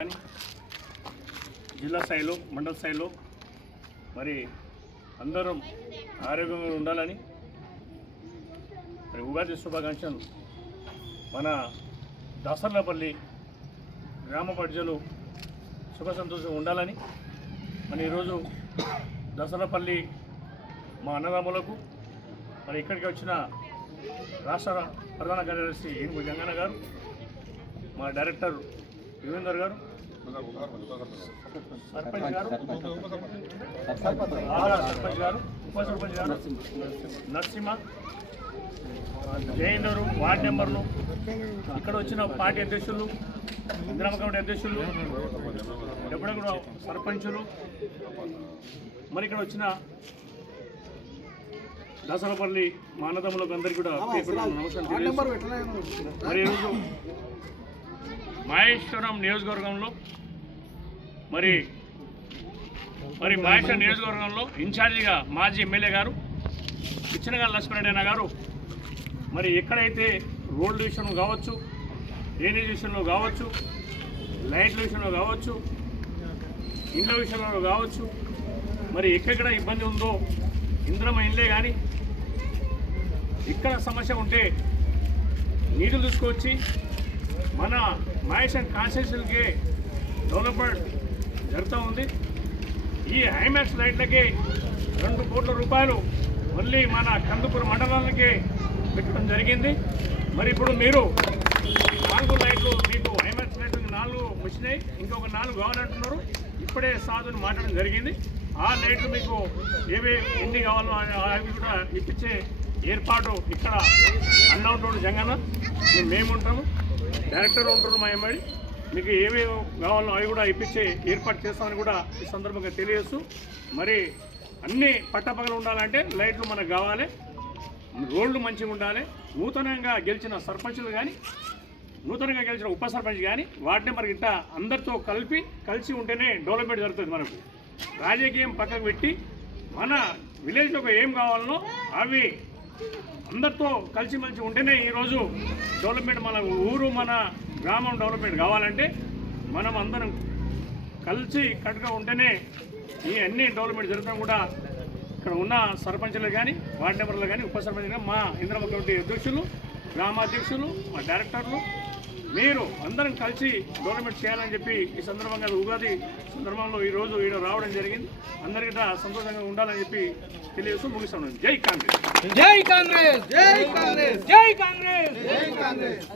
కానీ జిల్లా స్థాయిలో మండల స్థాయిలో మరి అందరం ఆరోగ్యంగా ఉండాలని మరి ఉగాది శుభాకాంక్షలు మన దాసర్లపల్లి గ్రామ ప్రజలు సుఖ సంతోషంగా ఉండాలని మరి ఈరోజు దాసర్లపల్లి మా అన్నదమ్ములకు మరి ఇక్కడికి వచ్చిన రాష్ట్ర ప్రధాన కార్యదర్శి ఏనుగు జంగన్న గారు, మా డైరెక్టర్ యువేందర్ గారు, సర్పంచ్ గారు, సర్పంచ్ గారు, ఉప సర్పంచ్ గారు, నరసింహ, జయేందరు, వార్డు మెంబర్లు, ఇక్కడ వచ్చిన పార్టీ అధ్యక్షులు, ఇందిరమ్మ కమిటీ అధ్యక్షులు, ఎప్పుడెప్పుడు సర్పంచులు, మరి ఇక్కడ వచ్చిన దాసరపల్లి మా అన్నదమ్ములకు అందరికీ కూడా నమస్కారం. మరి ఈరోజు మహేశ్వరం నియోజకవర్గంలో మరి మహేశ్వరం నియోజకవర్గంలో ఇన్ఛార్జిగా మాజీ ఎమ్మెల్యే గారు పిచ్చినగల లక్ష్మీరెడ్డి గారు మరి ఎక్కడైతే రోడ్ల విషయంలో కావచ్చు, డ్రైనేజ్ విషయంలో కావచ్చు, లైట్ల విషయంలో కావచ్చు, ఇండ్ల విషయంలో కావచ్చు, మరి ఎక్కడెక్కడ ఇబ్బంది ఉందో ఇంద్రమ ఇండ్లే కానీ ఇక్కడ సమస్య ఉంటే నీళ్లు తీసుకొచ్చి మన మహేశ్వరం కాన్స్టిట్యూషన్కి డెవలప్మెంట్ జరుగుతూ ఉంది. ఈ హైమాక్స్ లైట్లకి 2 కోట్ల రూపాయలు మళ్ళీ మన కందుకూరు మండలానికి పెట్టడం జరిగింది. మరి ఇప్పుడు మీరు 4 లైట్లు, మీకు హైమాక్స్ లైట్లు 4 వచ్చినాయి, ఇంకొక 4 కావాలంటున్నారు. ఇప్పుడే సాధుని మాట్లాడడం జరిగింది. ఆ లైట్లు మీకు ఎన్ని కావాలో అవి కూడా ఇప్పించే ఏర్పాటు ఇక్కడ అన్న ఉంటాడు జంగన్న, మేము ఉంటాము, డైరెక్టర్ ఉంటారు మా ఎమ్మెల్యే, మీకు ఏమేమి కావాలో అవి కూడా ఇప్పించే ఏర్పాటు చేస్తామని కూడా ఈ సందర్భంగా తెలియజేస్తూ, మరి అన్నీ పట్టపగలు ఉండాలంటే లైట్లు మనకు కావాలి, రోడ్లు మంచిగా ఉండాలి. నూతనంగా గెలిచిన సర్పంచులు కానీ, నూతనంగా గెలిచిన ఉప సర్పంచ్ కానీ, వార్డు మెంబర్ గిట్ట అందరితో కలిసి ఉంటేనే డెవలప్మెంట్ జరుగుతుంది. మనకు రాజకీయం పక్కకు పెట్టి మన విలేజ్లో ఏం కావాలనో అవి అందరితో కలిసిమెలిసి ఉంటేనే ఈరోజు డెవలప్మెంట్, మన ఊరు మన గ్రామం డెవలప్మెంట్ కావాలంటే మనం అందరం కలిసి కట్టుగా ఉంటేనే ఈ అన్ని డెవలప్మెంట్ జరుగుతాం. కూడా ఇక్కడ ఉన్న సర్పంచులు కానీ, వార్డు మెంబర్లు కానీ, ఉప సర్పంచ్ కానీ, మా ఇంద్రమ్మ కమిటీ అధ్యక్షులు, గ్రామాధ్యక్షులు, మా డైరెక్టర్లు, మీరు అందరం కలిసి డెవలప్మెంట్ చేయాలని చెప్పి ఈ సందర్భంగా ఉగాది సందర్భంలో ఈరోజు ఈడ రావడం జరిగింది. అందరికీ సంతోషంగా ఉండాలని చెప్పి తెలియజేస్తూ ముగిస్తున్నాను. జై కాంగ్రెస్, జై కాంగ్రెస్, జై కాంగ్రెస్, జై కాంగ్రెస్, జై కాంగ్రెస్.